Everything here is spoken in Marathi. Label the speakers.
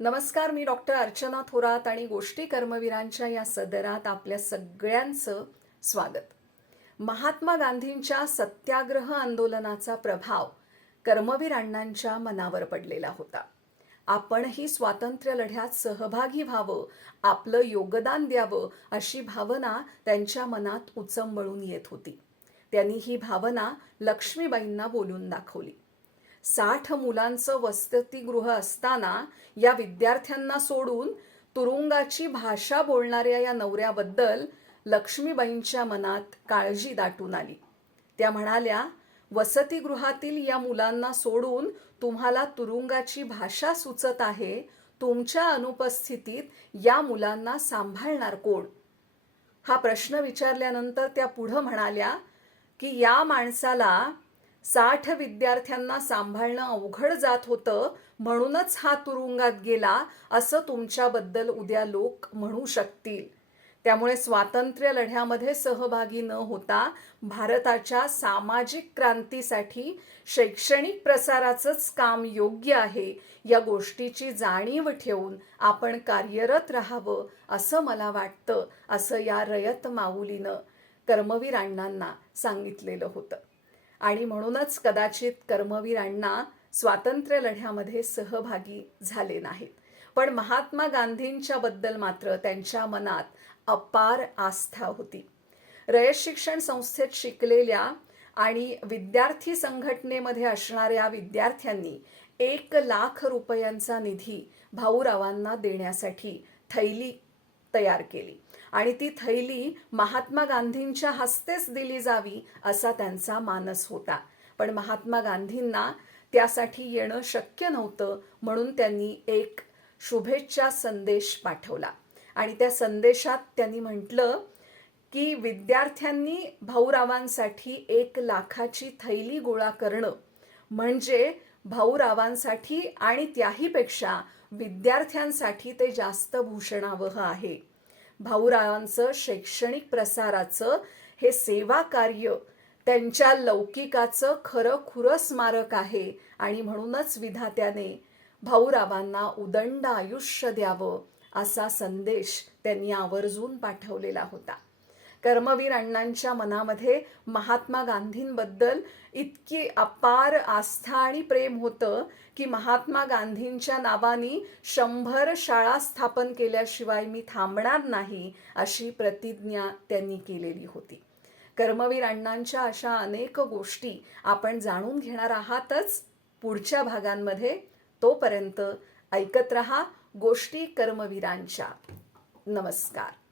Speaker 1: नमस्कार मी डॉक्टर अर्चना थोरात आणि गोष्टी कर्मवीरांच्या या सदरात आपल्या सगळ्यांचं स्वागत. महात्मा गांधींच्या सत्याग्रह आंदोलनाचा प्रभाव कर्मवीर अण्णांच्या मनावर पडलेला होता. आपणही स्वातंत्र्य लढ्यात सहभागी व्हावं आपलं योगदान द्यावं अशी भावना त्यांच्या मनात उचंबळून येत होती. त्यांनी ही भावना लक्ष्मीबाईंना बोलून दाखवली. साठ मुलांचं वसतिगृह असताना या विद्यार्थ्यांना सोडून तुरुंगाची भाषा बोलणाऱ्या या नवऱ्याबद्दल लक्ष्मीबाईंच्या मनात काळजी दाटून आली. त्या म्हणाल्या वसतिगृहातील या मुलांना सोडून तुम्हाला तुरुंगाची भाषा सुचत आहे तुमच्या अनुपस्थितीत या मुलांना सांभाळणार कोण? हा प्रश्न विचारल्यानंतर त्या पुढं म्हणाल्या की या माणसाला साठ विद्यार्थ्यांना सांभाळणं अवघड जात होतं म्हणूनच हा तुरुंगात गेला असं तुमच्याबद्दल उद्या लोक म्हणू शकतील. त्यामुळे स्वातंत्र्य लढ्यामध्ये सहभागी न होता भारताच्या सामाजिक क्रांतीसाठी शैक्षणिक प्रसाराचंच काम योग्य आहे या गोष्टीची जाणीव ठेवून आपण कार्यरत राहावं असं मला वाटतं असं या रयत माऊलीनं कर्मवीर अण्णांना सांगितलेलं होतं. आणि म्हणूनच कदाचित कर्मवीर अण्णा स्वातंत्र्य लढ्यामध्ये सहभागी झाले नाहीत. पण महात्मा गांधींच्या बद्दल मात्र त्यांच्या मनात अपार आस्था होती. रयत शिक्षण संस्थेत शिकलेल्या आणि विद्यार्थी संघटनेमध्ये असणाऱ्या विद्यार्थ्यांनी एक लाख रुपयांचा निधी भाऊरावांना देण्यासाठी थैली तयार केली. आणि ती थैली महात्मा गांधींच्या हस्तेच दिली जावी असा त्यांचा मानस होता. पण महात्मा गांधींना त्यासाठी येणं शक्य नव्हतं म्हणून त्यांनी एक शुभेच्छा संदेश पाठवला. आणि त्या संदेशात त्यांनी म्हटलं की विद्यार्थ्यांनी भाऊरावांसाठी एक लाखाची थैली गोळा करणं म्हणजे भाऊरावांसाठी आणि त्याहीपेक्षा विद्यार्थ्यांसाठी ते जास्त भूषणावह आहे. भाऊरावांचं शैक्षणिक प्रसाराचं हे सेवा कार्य त्यांच्या लौकिकाचं खरं खुरं स्मारक आहे आणि म्हणूनच विधात्याने भाऊरावांना उदंड आयुष्य द्यावं असा संदेश त्यांनी आवर्जून पाठवलेला होता. कर्मवीर अण्णांच्या मनामध्ये महात्मा गांधींबद्दल इतकी अपार आस्था आणि प्रेम होतं की महात्मा गांधींच्या नावानी शंभर शाळा स्थापन केल्याशिवाय मी थांबणार नाही अशी प्रतिज्ञा त्यांनी केलेली होती. कर्मवीर अण्णांच्या अशा अनेक गोष्टी आपण जाणून घेणार आहातच. पुढच्या भागांमध्ये तोपर्यंत ऐकत रहा गोष्टी कर्मवीरांच्या. नमस्कार.